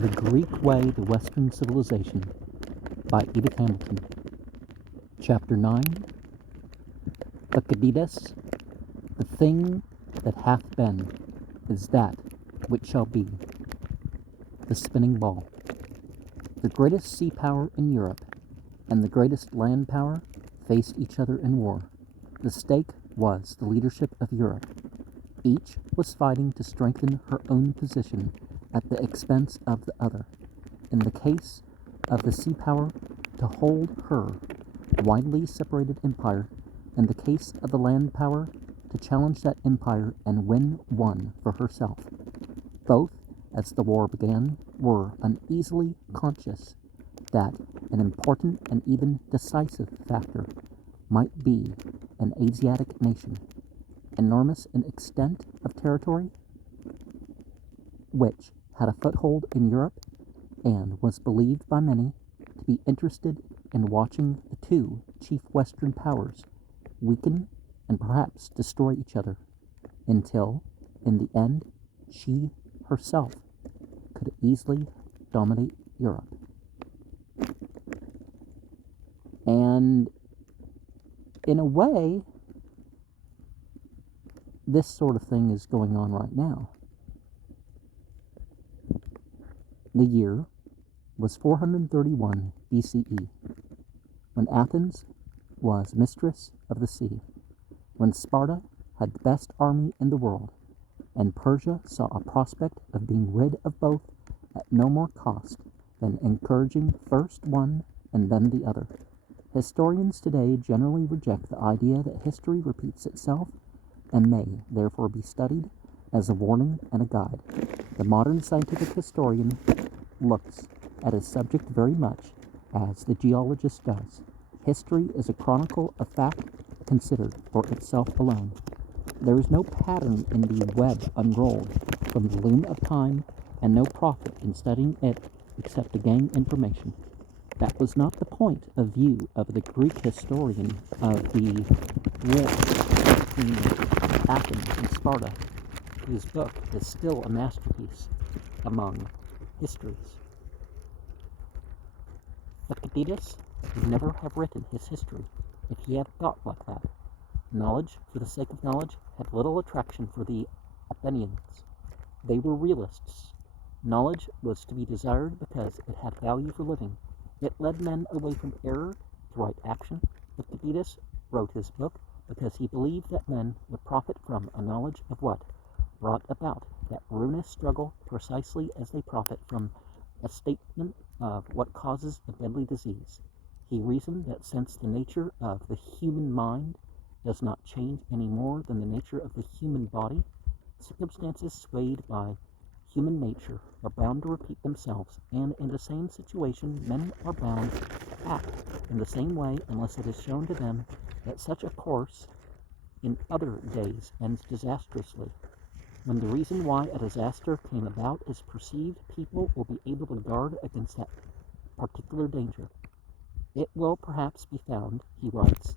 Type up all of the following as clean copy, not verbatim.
The Greek Way to Western Civilization by Edith Hamilton. Chapter 9. Thucydides. The thing that hath been is that which shall be. The spinning ball. The greatest sea power in Europe and the greatest land power faced each other in war. The stake was the leadership of Europe. Each was fighting to strengthen her own position at the expense of the other. In the case of the sea power, to hold her widely separated empire. In the case of the land power, to challenge that empire and win one for herself. Both, as the war began, were uneasily conscious that an important and even decisive factor might be an Asiatic nation, enormous in extent of territory, which had a foothold in Europe and was believed by many to be interested in watching the two chief Western powers weaken and perhaps destroy each other until, in the end, she herself could easily dominate Europe. And in a way, this sort of thing is going on right now. The year was 431 BCE, when Athens was mistress of the sea, when Sparta had the best army in the world, and Persia saw a prospect of being rid of both at no more cost than encouraging first one and then the other. Historians today generally reject the idea that history repeats itself and may therefore be studied as a warning and a guide. The modern scientific historian looks at a subject very much as the geologist does. History is a chronicle of fact considered for itself alone. There is no pattern in the web unrolled from the loom of time, and no profit in studying it except to gain information. That was not the point of view of the Greek historian of the war between Athens and Sparta, whose book is still a masterpiece among histories. Thucydides would never have written his history if he had thought like that. Knowledge for the sake of knowledge had little attraction for the Athenians. They were realists. Knowledge was to be desired because it had value for living. It led men away from error to right action. Thucydides wrote his book because he believed that men would profit from a knowledge of what brought about that ruinous struggle precisely as they profit from a statement of what causes a deadly disease. He reasoned that since the nature of the human mind does not change any more than the nature of the human body, circumstances swayed by human nature are bound to repeat themselves, and in the same situation men are bound to act in the same way unless it is shown to them that such a course in other days ends disastrously. When the reason why a disaster came about is perceived, people will be able to guard against that particular danger. It will perhaps be found, he writes,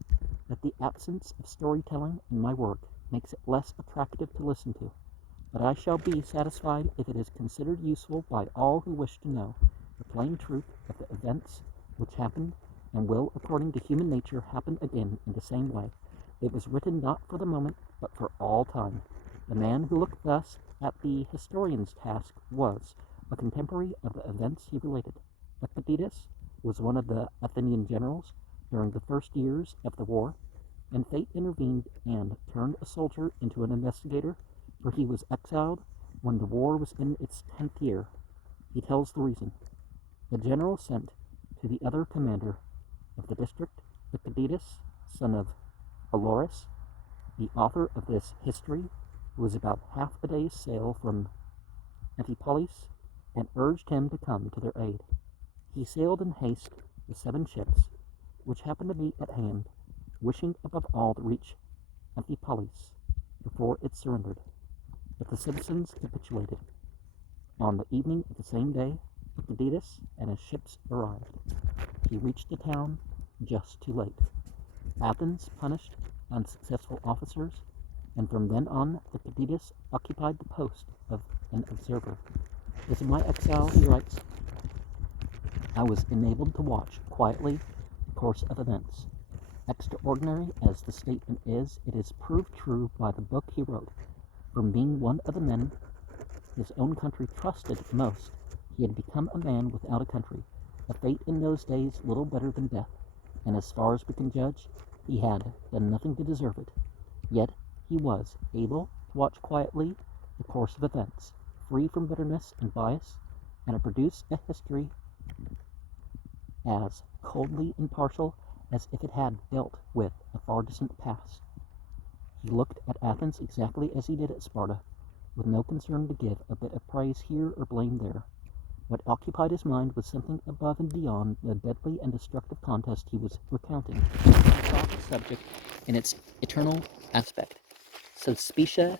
that the absence of storytelling in my work makes it less attractive to listen to, but I shall be satisfied if it is considered useful by all who wish to know the plain truth of the events which happened and will, according to human nature, happen again in the same way. It was written not for the moment, but for all time. The man who looked thus at the historian's task was a contemporary of the events he related. Thucydides was one of the Athenian generals during the first years of the war, and fate intervened and turned a soldier into an investigator, for he was exiled when the war was in its 10th year. He tells the reason. The general sent to the other commander of the district, Thucydides, son of Olorus, the author of this history, who was about half a day's sail from Amphipolis, and urged him to come to their aid. He sailed in haste with 7 ships, which happened to be at hand, wishing above all to reach Amphipolis before it surrendered. But the citizens capitulated. On the evening of the same day, Thucydides and his ships arrived. He reached the town just too late. Athens punished unsuccessful officers, and from then on Thucydides occupied the post of an observer. As in my exile, he writes, I was enabled to watch quietly the course of events. Extraordinary as the statement is, it is proved true by the book he wrote. From being one of the men his own country trusted most, he had become a man without a country, a fate in those days little better than death, and as far as we can judge, he had done nothing to deserve it. Yet he was able to watch quietly the course of events, free from bitterness and bias, and to produce a history as coldly impartial as if it had dealt with a far distant past. He looked at Athens exactly as he did at Sparta, with no concern to give a bit of praise here or blame there. What occupied his mind was something above and beyond the deadly and destructive contest he was recounting. He saw the subject in its eternal aspect. So specia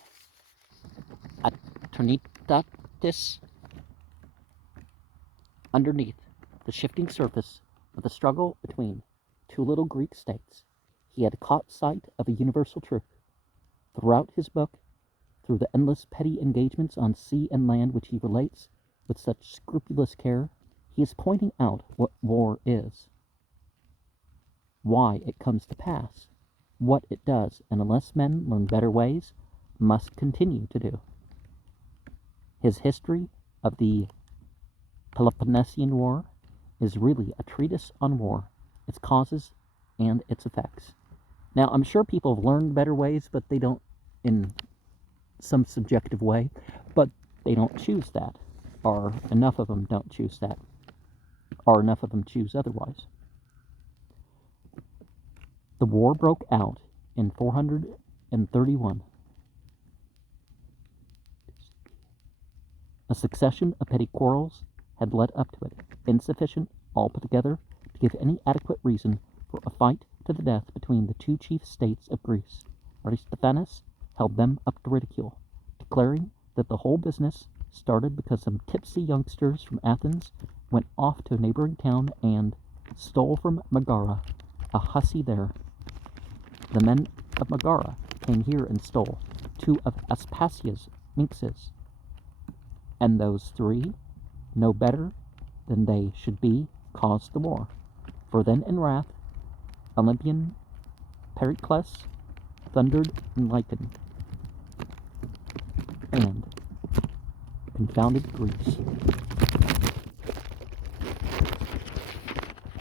eternitatis, underneath the shifting surface of the struggle between two little Greek states, he had caught sight of a universal truth. Throughout his book, through the endless petty engagements on sea and land which he relates with such scrupulous care, he is pointing out what war is, why it comes to pass, what it does, and unless men learn better ways, must continue to do. His history of the Peloponnesian War is really a treatise on war, its causes, and its effects. Now, I'm sure people have learned better ways, but they don't in some subjective way, but they don't choose that, or enough of them don't choose that, or enough of them choose otherwise. The war broke out in 431. A succession of petty quarrels had led up to it, insufficient, all put together, to give any adequate reason for a fight to the death between the two chief states of Greece. Aristophanes held them up to ridicule, declaring that the whole business started because some tipsy youngsters from Athens went off to a neighboring town and stole from Megara, a hussy there. The men of Megara came here and stole 2 of Aspasia's minxes, and those 3, no better than they should be, caused the war. For then in wrath, Olympian Pericles thundered and lightened, and confounded Greece.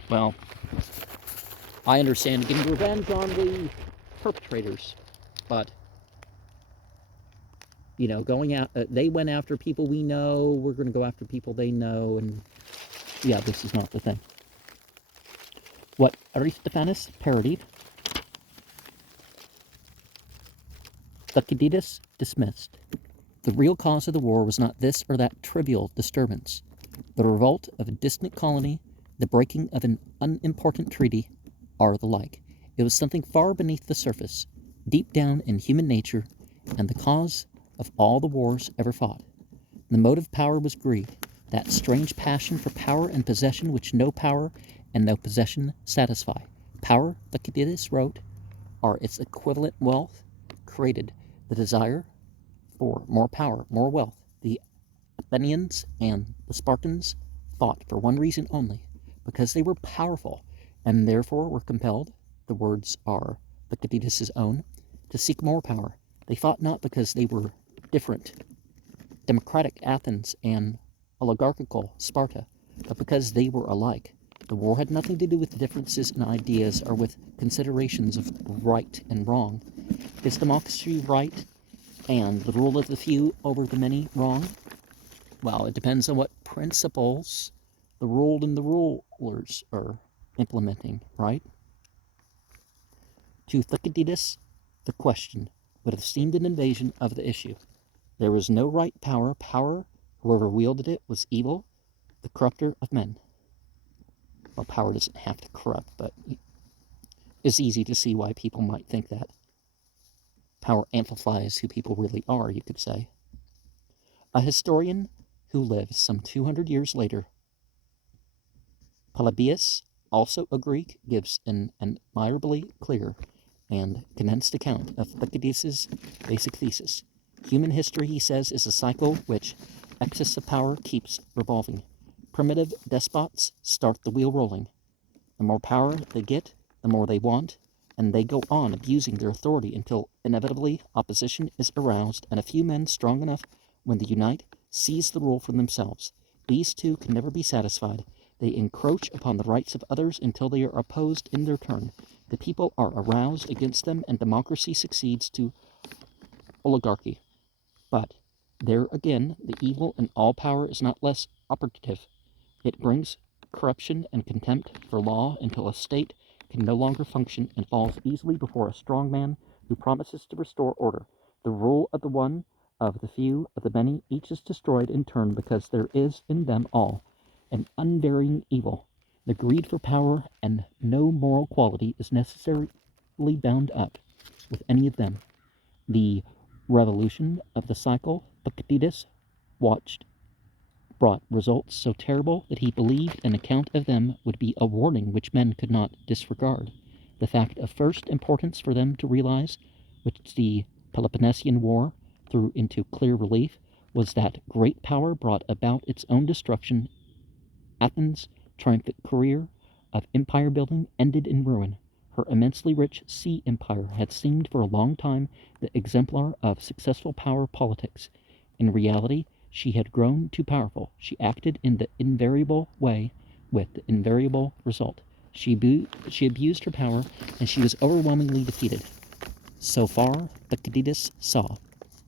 Well, I understand getting revenge on the perpetrators, but going out, they went after people we know, we're going to go after people they know, and yeah, this is not the thing. What Aristophanes parodied, Thucydides dismissed. The real cause of the war was not this or that trivial disturbance. The revolt of a distant colony, the breaking of an unimportant treaty, are the like. It was something far beneath the surface, deep down in human nature, and the cause of all the wars ever fought. The motive power was greed, that strange passion for power and possession which no power and no possession satisfy. Power, Thucydides wrote, are its equivalent wealth, created the desire for more power, more wealth. The Athenians and the Spartans fought for one reason only, because they were powerful, and therefore were compelled, the words are Thucydides' own, to seek more power. They fought not because they were different, democratic Athens and oligarchical Sparta, but because they were alike. The war had nothing to do with differences in ideas or with considerations of right and wrong. Is democracy right and the rule of the few over the many wrong? Well, it depends on what principles the ruled and the rulers are implementing, right? To Thucydides, the question would have seemed an invasion of the issue. There was no right power. Power, whoever wielded it, was evil, the corrupter of men. Well, power doesn't have to corrupt, but it's easy to see why people might think that. Power amplifies who people really are, you could say. A historian who lives some 200 years later, Polybius, also a Greek, gives an admirably clear and condensed account of Thucydides' basic thesis. Human history, he says, is a cycle which, excess of power keeps revolving. Primitive despots start the wheel rolling. The more power they get, the more they want, and they go on abusing their authority until inevitably opposition is aroused and a few men strong enough, when they unite, seize the rule for themselves. These two can never be satisfied. They encroach upon the rights of others until they are opposed in their turn. The people are aroused against them, and democracy succeeds to oligarchy. But there again, the evil in all power is not less operative. It brings corruption and contempt for law until a state can no longer function and falls easily before a strong man who promises to restore order. The rule of the one, of the few, of the many, each is destroyed in turn because there is in them all an unvarying evil. The greed for power and no moral quality is necessarily bound up with any of them. The revolution of the cycle Thucydides watched brought results so terrible that he believed an account of them would be a warning which men could not disregard. The fact of first importance for them to realize, which the Peloponnesian War threw into clear relief, was that great power brought about its own destruction. Athens' triumphant career of empire building ended in ruin. Her immensely rich sea empire had seemed for a long time the exemplar of successful power politics. In reality, she had grown too powerful. She acted in the invariable way with the invariable result. She abused her power, and she was overwhelmingly defeated. So far, Thucydides saw.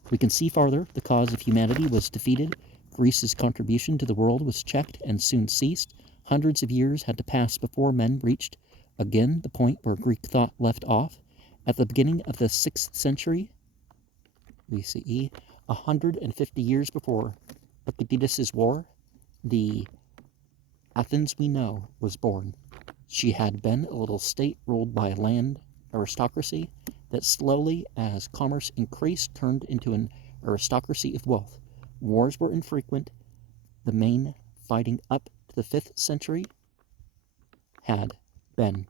We can see farther. The cause of humanity was defeated. Greece's contribution to the world was checked and soon ceased. Hundreds of years had to pass before men reached again the point where Greek thought left off. At the beginning of the 6th century BCE, 150 years before Thucydides' war, the Athens we know was born. She had been a little state ruled by a land aristocracy that slowly, as commerce increased, turned into an aristocracy of wealth. Wars were infrequent. The main fighting up to the 5th century had been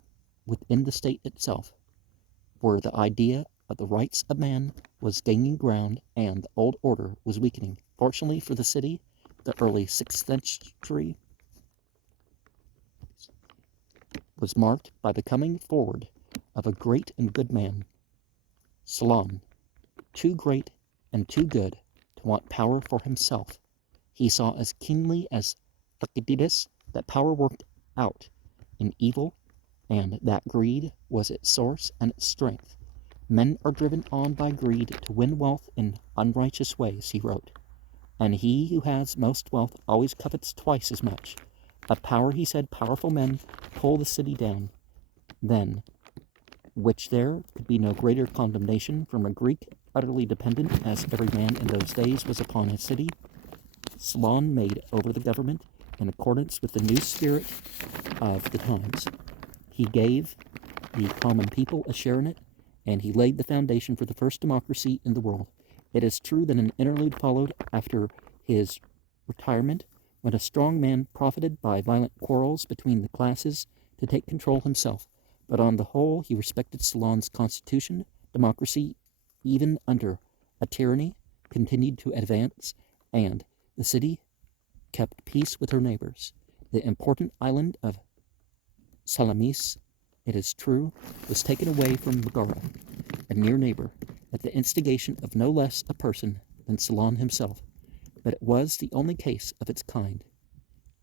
within the state itself, where the idea of the rights of man was gaining ground and the old order was weakening. Fortunately for the city, the early 6th century was marked by the coming forward of a great and good man, Solon, too great and too good to want power for himself. He saw as keenly as Thucydides that power worked out in evil, and that greed was its source and its strength. Men are driven on by greed to win wealth in unrighteous ways, he wrote, and he who has most wealth always covets twice as much. Of power, he said, powerful men pull the city down. Then, which there could be no greater condemnation from a Greek utterly dependent, as every man in those days was upon his city. Solon made over the government in accordance with the new spirit of the times. He gave the common people a share in it, and he laid the foundation for the first democracy in the world. It is true that an interlude followed after his retirement, when a strong man profited by violent quarrels between the classes to take control himself. But on the whole, he respected Solon's constitution. Democracy, even under a tyranny, continued to advance, and the city kept peace with her neighbors. The important island of Salamis, it is true, was taken away from Megara, a near neighbor, at the instigation of no less a person than Solon himself. But it was the only case of its kind.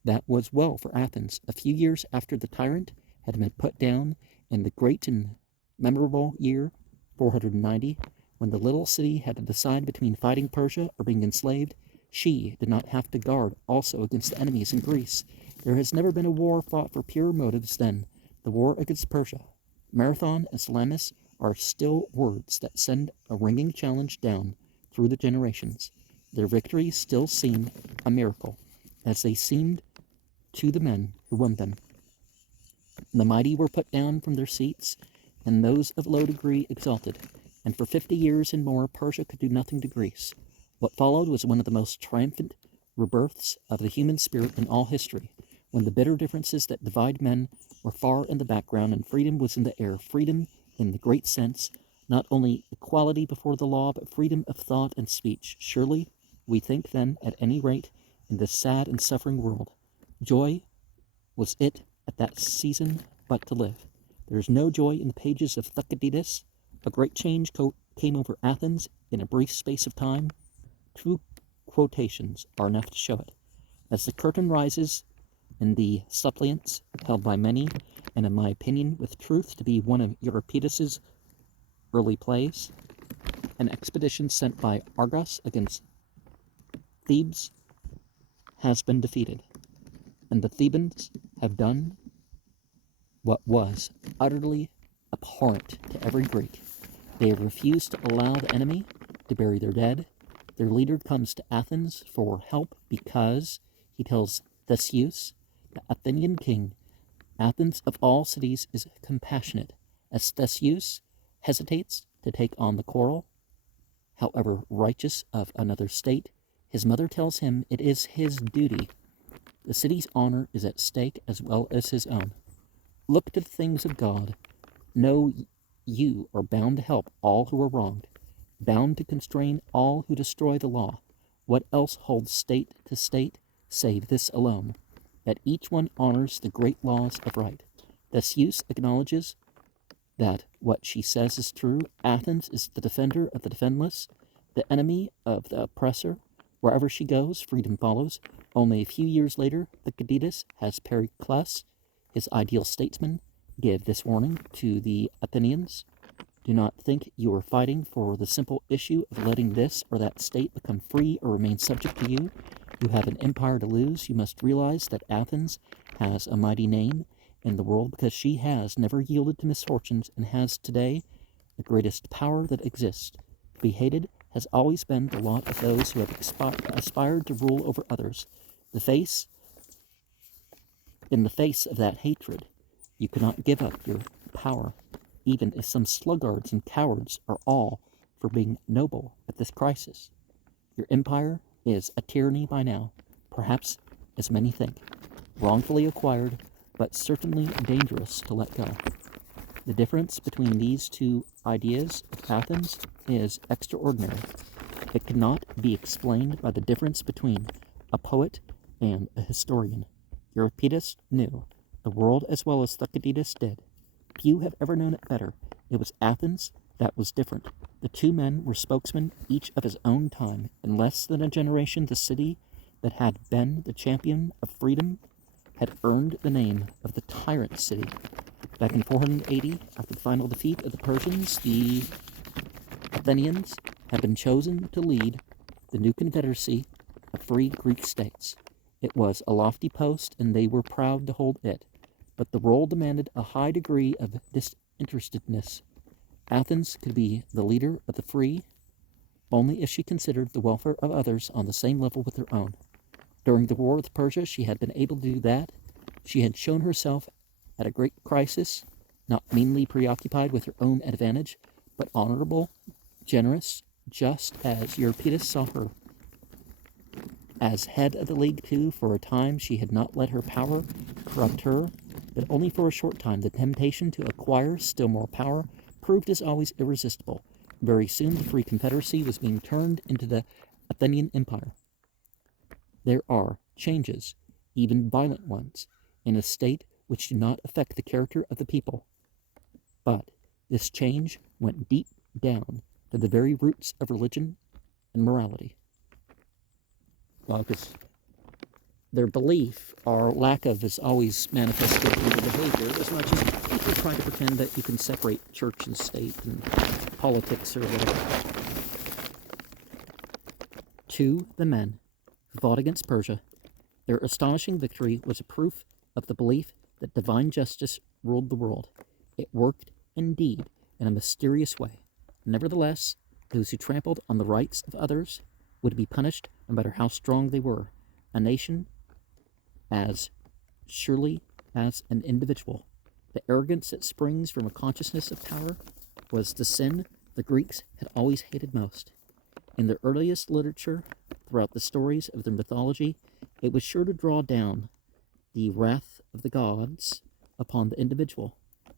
That was well for Athens. A few years after the tyrant had been put down, in the great and memorable year 490, when the little city had to decide between fighting Persia or being enslaved, she did not have to guard also against the enemies in Greece. There has never been a war fought for purer motives than the war against Persia. Marathon and Salamis are still words that send a ringing challenge down through the generations. Their victories still seem a miracle, as they seemed to the men who won them. The mighty were put down from their seats, and those of low degree exalted, and for 50 years and more Persia could do nothing to Greece. What followed was one of the most triumphant rebirths of the human spirit in all history, when the bitter differences that divide men were far in the background and freedom was in the air. Freedom in the great sense, not only equality before the law, but freedom of thought and speech. Surely We think then, at any rate, in this sad and suffering world, joy was it at that season but to live. There is no joy in the pages of Thucydides. A great change came over Athens in a brief space of time. Two quotations are enough to show it. As the curtain rises in the Suppliants, held by many, and in my opinion with truth to be one of Euripides's early plays, an expedition sent by Argos against Thebes has been defeated, and the Thebans have done what was utterly abhorrent to every Greek. They have refused to allow the enemy to bury their dead. Their leader comes to Athens for help because he tells Theseus, the Athenian king, Athens of all cities is compassionate. As Theseus hesitates to take on the quarrel, however righteous, of another state, his mother tells him it is his duty. The city's honor is at stake as well as his own. Look to the things of God. Know you are bound to help all who are wronged, bound to constrain all who destroy the law. What else holds state to state, save this alone, that each one honors the great laws of right? Theseus acknowledges that what she says is true. Athens is the defender of the defenseless, the enemy of the oppressor. Wherever she goes, freedom follows. Only a few years later, Thucydides has Pericles, his ideal statesman, give this warning to the Athenians. Do not think you are fighting for the simple issue of letting this or that state become free or remain subject to you. You have an empire to lose. You must realize that Athens has a mighty name in the world because she has never yielded to misfortunes and has today the greatest power that exists. To be hated has always been the lot of those who have aspired to rule over others. In the face of that hatred, you cannot give up your power, even if some sluggards and cowards are all for being noble at this crisis. Your empire is a tyranny by now, perhaps as many think, wrongfully acquired, but certainly dangerous to let go. The difference between these two ideas of Athens is extraordinary. It cannot be explained by the difference between a poet and a historian. Euripides knew the world as well as Thucydides did. Few have ever known it better. It was Athens that was different. The two men were spokesmen each of his own time. In less than a generation, the city that had been the champion of freedom had earned the name of the tyrant city. Back in 480, after the final defeat of the Persians, the Athenians had been chosen to lead the new confederacy of free Greek states. It was a lofty post, and they were proud to hold it, but the role demanded a high degree of disinterestedness. Athens could be the leader of the free only if she considered the welfare of others on the same level with her own. During the war with Persia, she had been able to do that. She had shown herself at a great crisis, not meanly preoccupied with her own advantage, but honorable, generous, just as Euripides saw her. As head of the League, too, for a time she had not let her power corrupt her, but only for a short time. The temptation to acquire still more power proved as always irresistible. Very soon the Free Confederacy was being turned into the Athenian Empire. There are changes, even violent ones, in a state which do not affect the character of the people. But this change went deep down to the very roots of religion and morality. Well, because their belief or lack of is always manifested in their behavior, as much as people try to pretend that you can separate church and state and politics or whatever. To the men who fought against Persia, their astonishing victory was a proof of the belief that divine justice ruled the world. It worked, indeed, in a mysterious way. Nevertheless, those who trampled on the rights of others would be punished no matter how strong they were. A nation as surely as an individual. The arrogance that springs from a consciousness of power was the sin the Greeks had always hated most. In their earliest literature, throughout the stories of their mythology, it was sure to draw down the wrath of the gods upon the individual,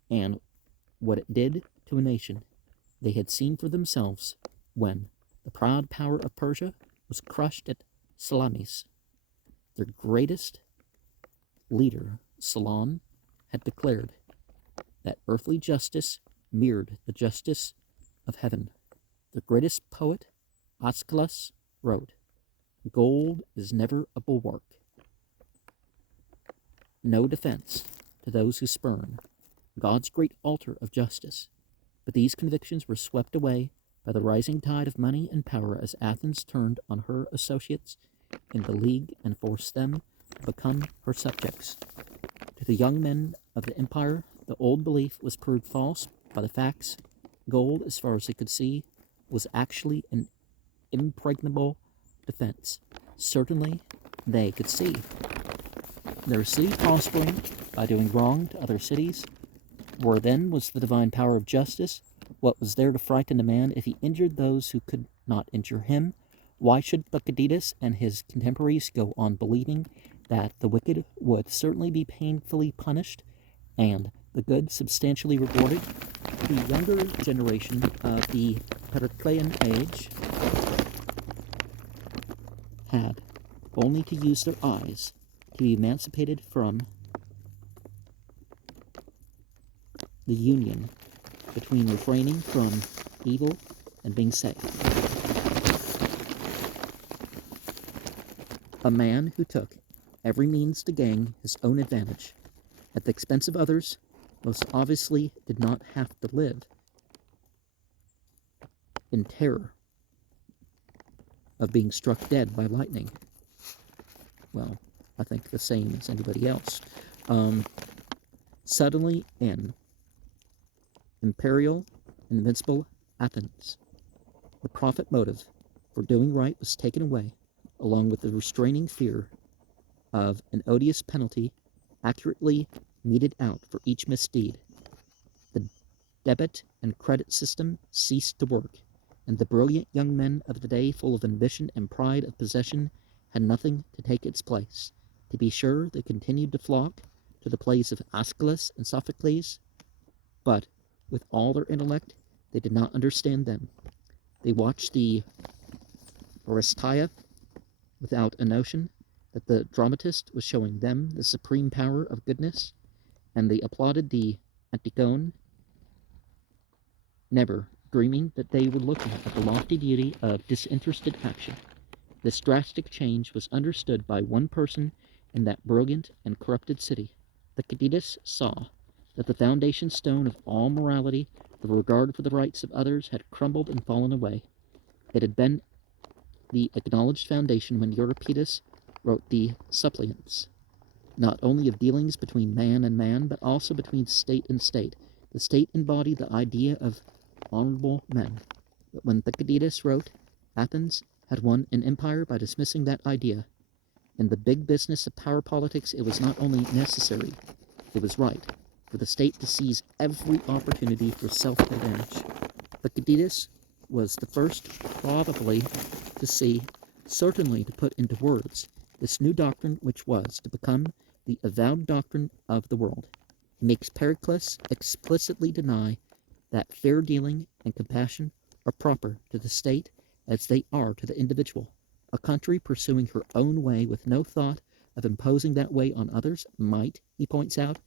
and what it did to a nation they had seen for themselves when the proud power of Persia was crushed at Salamis. Their greatest leader, Solon, had declared that earthly justice mirrored the justice of heaven. The greatest poet, Aeschylus, wrote, "Gold is never a bulwark, no defense to those who spurn God's great altar of justice." But these convictions were swept away by the rising tide of money and power as Athens turned on her associates in the league and forced them to become her subjects. To the young men of the empire, the old belief was proved false by the facts. Gold, as far as they could see, was actually an impregnable defense. Certainly, they could see their city prospering by doing wrong to other cities. Where then was the divine power of justice? What was there to frighten a man if he injured those who could not injure him? Why should Thucydides and his contemporaries go on believing that the wicked would certainly be painfully punished and the good substantially rewarded? The younger generation of the Periclean age had only to use their eyes to be emancipated from the union between refraining from evil and being safe. A man who took every means to gain his own advantage at the expense of others most obviously did not have to live in terror of being struck dead by lightning. Well, I think the same as anybody else. Suddenly in imperial, invincible Athens, the profit motive for doing right was taken away, along with the restraining fear of an odious penalty accurately meted out for each misdeed. The debit and credit system ceased to work, and the brilliant young men of the day, full of ambition and pride of possession, had nothing to take its place. To be sure, they continued to flock to the plays of Aeschylus and Sophocles, but with all their intellect, they did not understand them. They watched the Oresteia without a notion that the dramatist was showing them the supreme power of goodness, and they applauded the Antigone, never dreaming that they were looking at the lofty beauty of disinterested action. This drastic change was understood by one person in that brilliant and corrupted city. Thucydides saw that the foundation stone of all morality, the regard for the rights of others, had crumbled and fallen away. It had been the acknowledged foundation when Euripides wrote the Suppliants, not only of dealings between man and man, but also between state and state. The state embodied the idea of honorable men. But when Thucydides wrote, Athens had won an empire by dismissing that idea. In the big business of power politics, it was not only necessary, it was right, for the state to seize every opportunity for self-advantage. Thucydides was the first, probably, to see, certainly to put into words, this new doctrine which was to become the avowed doctrine of the world. He makes Pericles explicitly deny that fair dealing and compassion are proper to the state as they are to the individual. A country pursuing her own way with no thought of imposing that way on others might, he points out,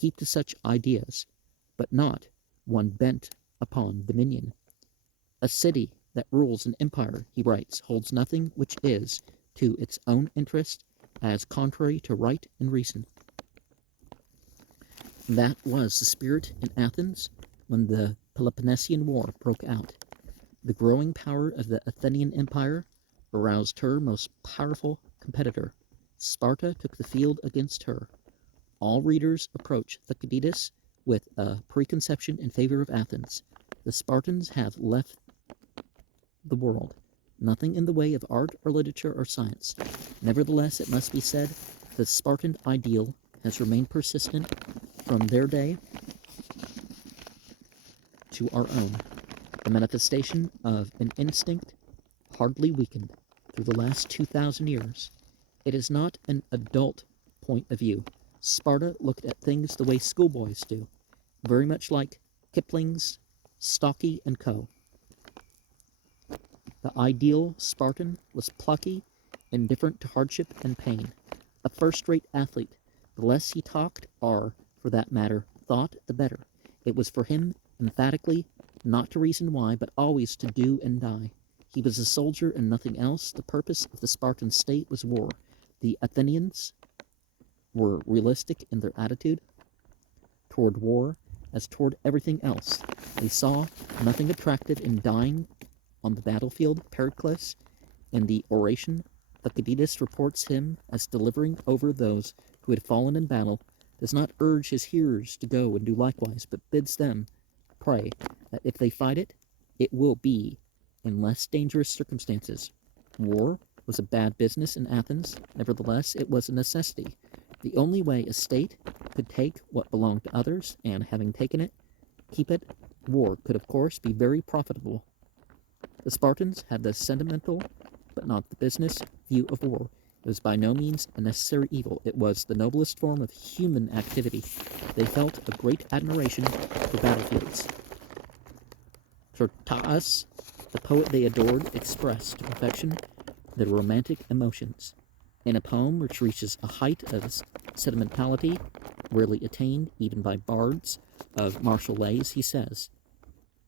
keep to such ideas, but not one bent upon dominion. A city that rules an empire, he writes, holds nothing which is, to its own interest, as contrary to right and reason. That was the spirit in Athens when the Peloponnesian War broke out. The growing power of the Athenian Empire aroused her most powerful competitor. Sparta took the field against her. All readers approach Thucydides with a preconception in favor of Athens. The Spartans have left the world nothing in the way of art or literature or science. Nevertheless, it must be said, the Spartan ideal has remained persistent from their day to our own, the manifestation of an instinct hardly weakened through the last 2,000 years. It is not an adult point of view. Sparta looked at things the way schoolboys do, very much like Kipling's Stocky and Co. The ideal Spartan was plucky, indifferent to hardship and pain, a first-rate athlete. The less he talked, or, for that matter, thought, the better. It was for him, emphatically, not to reason why, but always to do and die. He was a soldier and nothing else. The purpose of the Spartan state was war. The Athenians were realistic in their attitude toward war as toward everything else. They saw nothing attractive in dying on the battlefield. Pericles, in the oration, Thucydides reports him as delivering over those who had fallen in battle, does not urge his hearers to go and do likewise, but bids them pray that if they fight it, it will be in less dangerous circumstances. War was a bad business in Athens. Nevertheless, it was a necessity. The only way a state could take what belonged to others, and having taken it, keep it, war could of course be very profitable. The Spartans had the sentimental, but not the business, view of war. It was by no means a necessary evil. It was the noblest form of human activity. They felt a great admiration for battlefields. For Taus, the poet they adored, expressed to perfection their romantic emotions. In a poem which reaches a height of sentimentality rarely attained even by bards of martial lays, he says,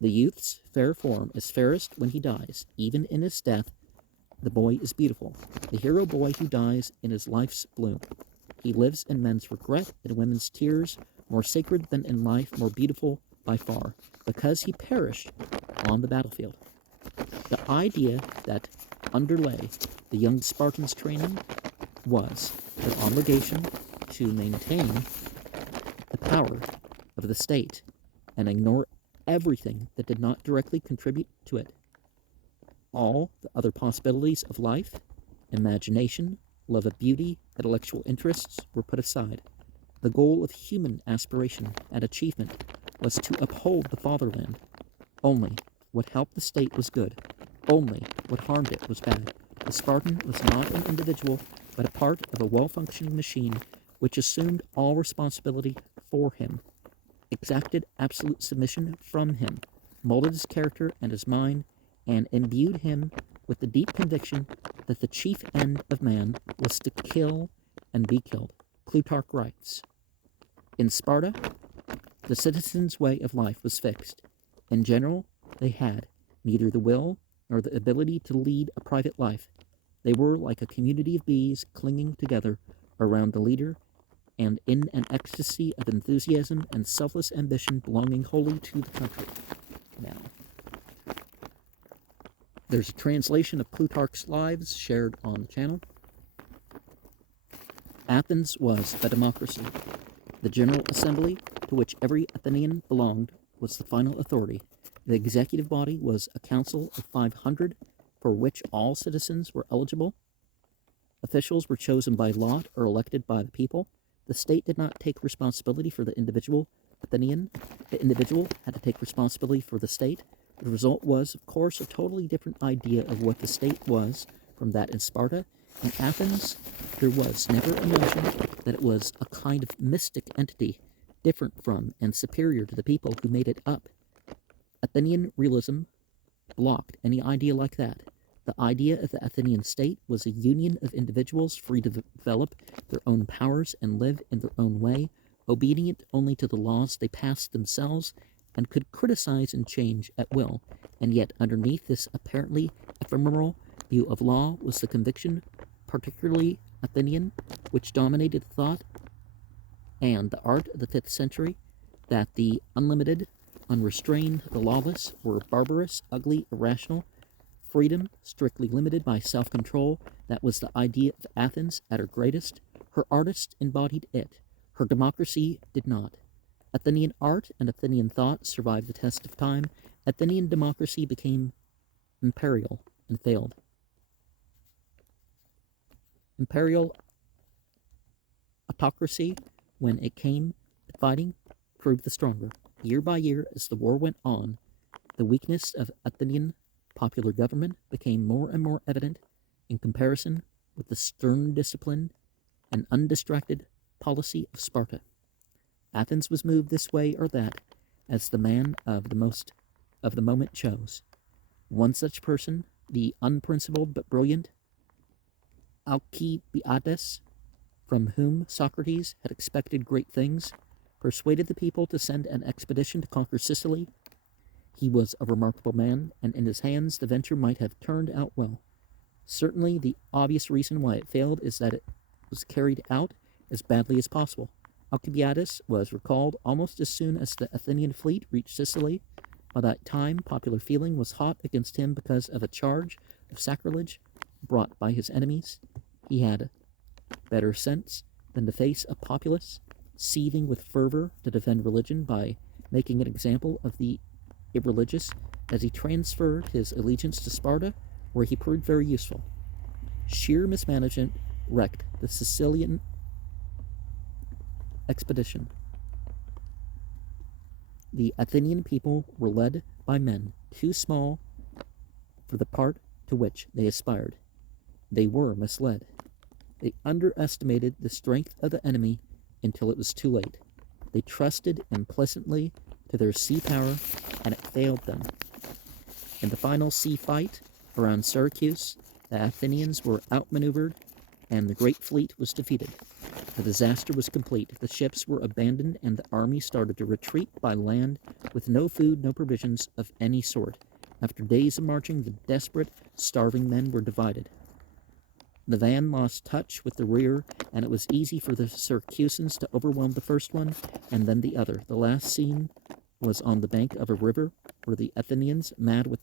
"The youth's fair form is fairest when he dies. Even in his death, the boy is beautiful. The hero boy who dies in his life's bloom. He lives in men's regret, in women's tears, more sacred than in life, more beautiful by far, because he perished on the battlefield." The idea that underlay the young Spartan's training was their obligation to maintain the power of the state and ignore everything that did not directly contribute to it. All the other possibilities of life, imagination, love of beauty, intellectual interests were put aside. The goal of human aspiration and achievement was to uphold the fatherland. Only what helped the state was good. Only what harmed it was bad. The Spartan was not an individual, but a part of a well-functioning machine which assumed all responsibility for him, exacted absolute submission from him, molded his character and his mind, and imbued him with the deep conviction that the chief end of man was to kill and be killed. Plutarch writes, "In Sparta, the citizens' way of life was fixed. In general, they had neither the will nor the ability to lead a private life. They were like a community of bees clinging together around the leader, and in an ecstasy of enthusiasm and selfless ambition belonging wholly to the country." Now, there's a translation of Plutarch's Lives shared on the channel. Athens was a democracy. The General Assembly, to which every Athenian belonged, was the final authority. The executive body was a council of 500, for which all citizens were eligible. Officials were chosen by lot or elected by the people. The state did not take responsibility for the individual Athenian. The individual had to take responsibility for the state. The result was, of course, a totally different idea of what the state was from that in Sparta. In Athens, there was never a notion that it was a kind of mystic entity, different from and superior to the people who made it up. Athenian realism blocked any idea like that. The idea of the Athenian state was a union of individuals free to develop their own powers and live in their own way, obedient only to the laws they passed themselves, and could criticize and change at will. And yet, underneath this apparently ephemeral view of law was the conviction, particularly Athenian, which dominated thought and the art of the 5th century, that the unlimited, unrestrained, the lawless were barbarous, ugly, irrational. Freedom, strictly limited by self-control, that was the idea of Athens at her greatest. Her artists embodied it. Her democracy did not. Athenian art and Athenian thought survived the test of time. Athenian democracy became imperial and failed. Imperial autocracy, when it came to fighting, proved the stronger. Year by year, as the war went on, the weakness of Athenian popular government became more and more evident in comparison with the stern discipline and undistracted policy of Sparta. Athens was moved this way or that as the man of the moment chose. One such person The unprincipled but brilliant Alcibiades, from whom Socrates had expected great things, persuaded the people to send an expedition to conquer Sicily. He was a remarkable man, and in his hands the venture might have turned out well. Certainly, the obvious reason why it failed is that it was carried out as badly as possible. Alcibiades was recalled almost as soon as the Athenian fleet reached Sicily. By that time, popular feeling was hot against him because of a charge of sacrilege brought by his enemies. He had better sense than to face a populace seething with fervor to defend religion by making an example of the irreligious, as he transferred his allegiance to Sparta, where he proved very useful. Sheer mismanagement wrecked the Sicilian expedition. The Athenian people were led by men too small for the part to which they aspired. They were misled. They underestimated the strength of the enemy until it was too late. They trusted implicitly to their sea power, and it failed them. In the final sea fight around Syracuse, the Athenians were outmaneuvered, and the great fleet was defeated. The disaster was complete. The ships were abandoned, and the army started to retreat by land with no food, no provisions of any sort. After days of marching, the desperate, starving men were divided. The van lost touch with the rear, and it was easy for the Syracusans to overwhelm the first one and then the other. The last scene was on the bank of a river, where the Athenians, mad with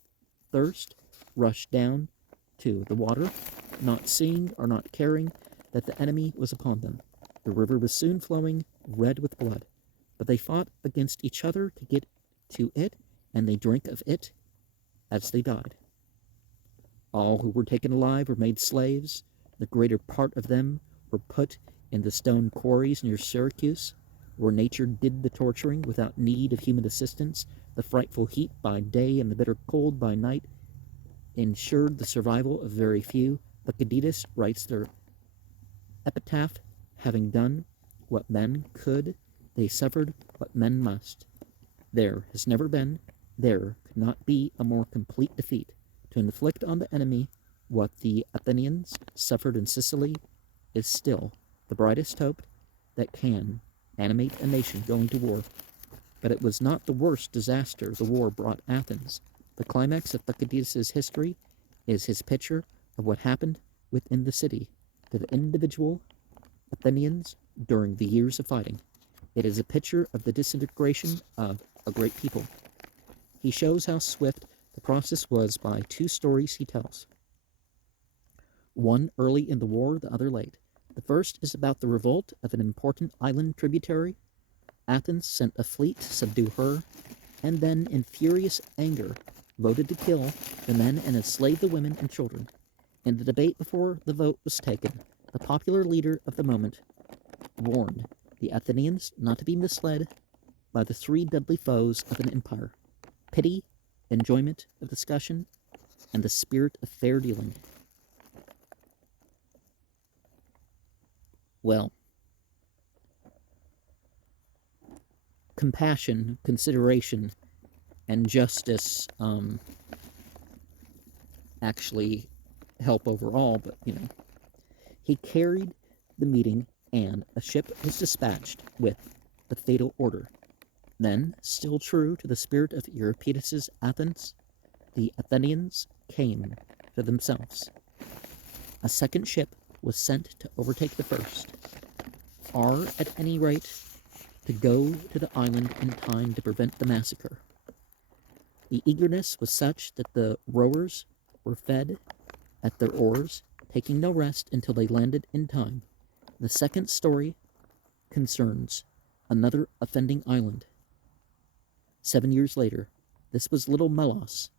thirst, rushed down to the water, not seeing or not caring that the enemy was upon them. The river was soon flowing red with blood, but they fought against each other to get to it, and they drank of it as they died. All who were taken alive were made slaves. The greater part of them were put in the stone quarries near Syracuse, where nature did the torturing without need of human assistance. The frightful heat by day and the bitter cold by night ensured the survival of very few. Thucydides writes their epitaph, having done what men could, they suffered what men must. There has never been, there could not be a more complete defeat. To inflict on the enemy what the Athenians suffered in Sicily is still the brightest hope that can animate a nation going to war. But it was not the worst disaster the war brought Athens. The climax of Thucydides' history is his picture of what happened within the city to the individual Athenians during the years of fighting. It is a picture of the disintegration of a great people. He shows how swift the process was by two stories he tells. One early in the war, the other late. The first is about the revolt of an important island tributary. Athens sent a fleet to subdue her, and then, in furious anger, voted to kill the men and enslave the women and children. In the debate before the vote was taken, the popular leader of the moment warned the Athenians not to be misled by the three deadly foes of an empire: pity, enjoyment of discussion, and the spirit of fair dealing. Well, compassion, consideration, and justice actually help overall, but, he carried the meeting, and a ship was dispatched with the fatal order. Then, still true to the spirit of Euripides' Athens, the Athenians came to themselves. A second ship was sent to overtake the first, or, at any rate, to go to the island in time to prevent the massacre. The eagerness was such that the rowers were fed at their oars, taking no rest until they landed in time. The second story concerns another offending island. 7 years later, this was little Melos,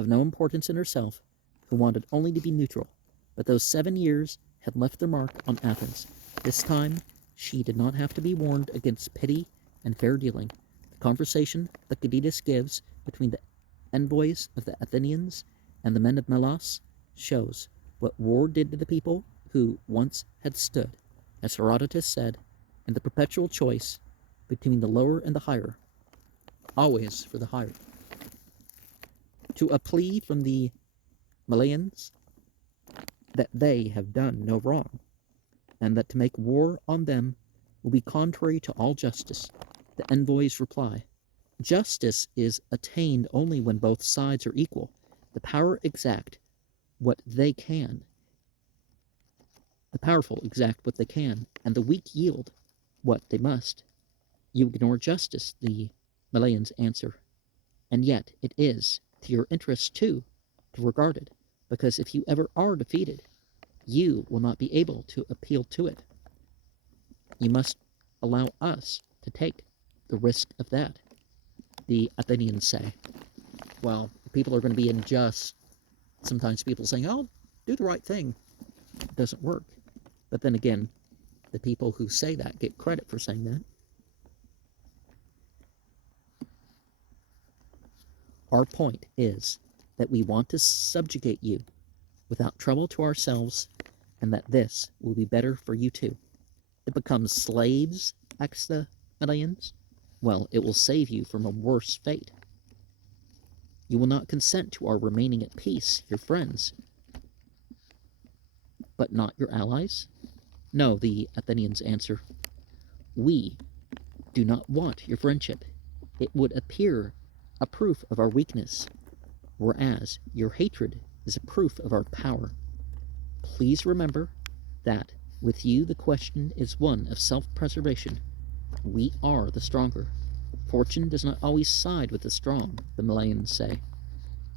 of no importance in herself, who wanted only to be neutral, but those 7 years had left their mark on Athens. This time, she did not have to be warned against pity and fair dealing. The conversation Thucydides gives between the envoys of the Athenians and the men of Melos shows what war did to the people who once had stood, as Herodotus said, in the perpetual choice between the lower and the higher, always for the higher. To a plea from the Melians, that they have done no wrong, and that to make war on them will be contrary to all justice. The envoys reply, justice is attained only when both sides are equal. The power exact what they can. The powerful exact what they can, and the weak yield what they must. You ignore justice, the Malayans answer. And yet it is to your interest, too, to regard it, because if you ever are defeated, you will not be able to appeal to it. You must allow us to take the risk of that, the Athenians say. Well, people are going to be unjust. Sometimes people saying, oh, do the right thing. It doesn't work. But then again, the people who say that get credit for saying that. Our point is that we want to subjugate you without trouble to ourselves, and that this will be better for you too. It becomes slaves, asked the Melians. Well, it will save you from a worse fate. You will not consent to our remaining at peace, your friends, but not your allies? No, the Athenians answer. We do not want your friendship. It would appear a proof of our weakness, whereas your hatred is a proof of our power. Please remember that with you the question is one of self-preservation. We are the stronger. Fortune does not always side with the strong, the Malayans say.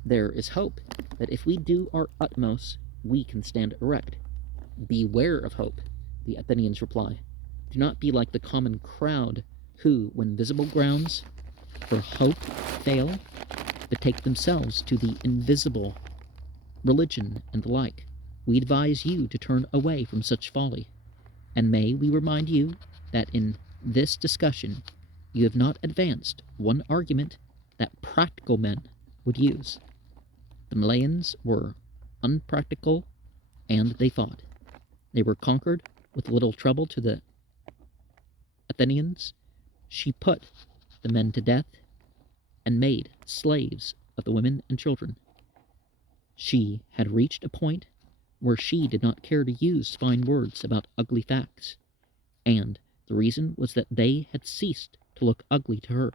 There is hope that if we do our utmost, we can stand erect. Beware of hope, the Athenians reply. Do not be like the common crowd who, when visible grounds for hope fail, betake themselves to the invisible religion and the like. We advise you to turn away from such folly. And may we remind you that in this discussion you have not advanced one argument that practical men would use. The Malayans were unpractical, and they fought. They were conquered with little trouble to the Athenians. She put the men to death and made slaves of the women and children. She had reached a point where she did not care to use fine words about ugly facts, and the reason was that they had ceased to look ugly to her.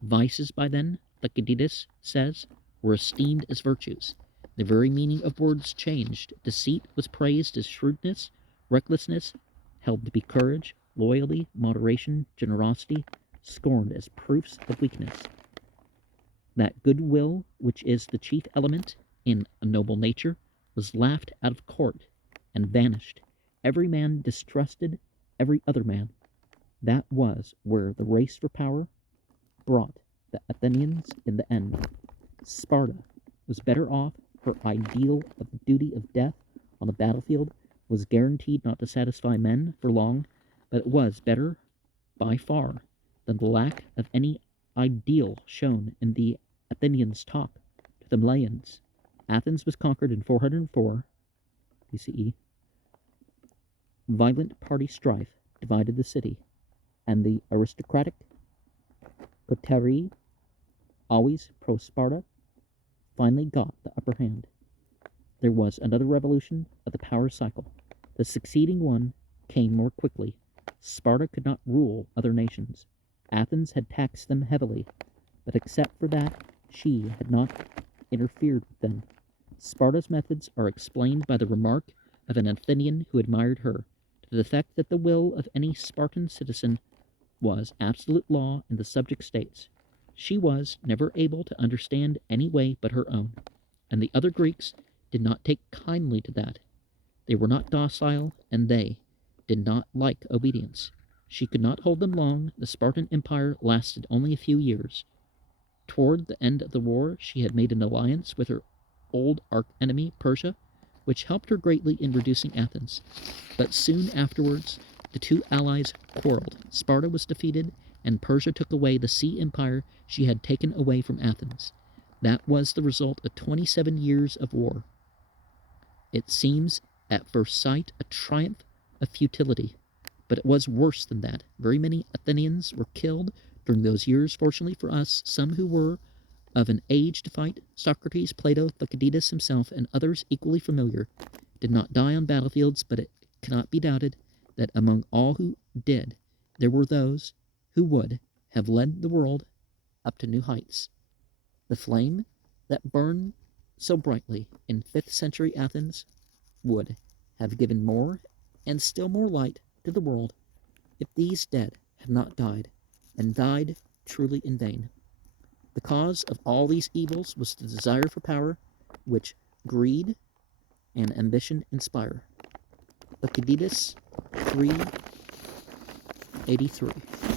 Vices by then, Thucydides says, were esteemed as virtues. The very meaning of words changed. Deceit was praised as shrewdness, recklessness held to be courage, loyalty, moderation, generosity, scorned as proofs of weakness. That goodwill, which is the chief element in a noble nature, was laughed out of court and vanished. Every man distrusted every other man. That was where the race for power brought the Athenians in the end. Sparta was better off. Her ideal of the duty of death on the battlefield was guaranteed not to satisfy men for long, but it was better by far than the lack of any ideal shown in the Athenians' talk to the Malayans. Athens was conquered in 404 BCE. Violent party strife divided the city, and the aristocratic coterie, always pro-Sparta, finally got the upper hand. There was another revolution of the power cycle. The succeeding one came more quickly. Sparta could not rule other nations. Athens had taxed them heavily, but except for that, she had not interfered with them. Sparta's methods are explained by the remark of an Athenian who admired her, to the effect that the will of any Spartan citizen was absolute law in the subject states. She was never able to understand any way but her own, and the other Greeks did not take kindly to that. They were not docile, and they did not like obedience. She could not hold them long. The Spartan Empire lasted only a few years. Toward the end of the war, she had made an alliance with her old arch-enemy, Persia, which helped her greatly in reducing Athens. But soon afterwards, the two allies quarreled. Sparta was defeated, and Persia took away the sea empire she had taken away from Athens. That was the result of 27 years of war. It seems at first sight a triumph of futility, but it was worse than that. Very many Athenians were killed during those years. Fortunately for us, some who were of an age to fight, Socrates, Plato, Thucydides himself, and others equally familiar, did not die on battlefields, but it cannot be doubted that among all who did, there were those who would have led the world up to new heights. The flame that burned so brightly in 5th century Athens would have given more and still more light to the world if these dead had not died, and died truly in vain. The cause of all these evils was the desire for power, which greed and ambition inspire. Thucydides 3:83.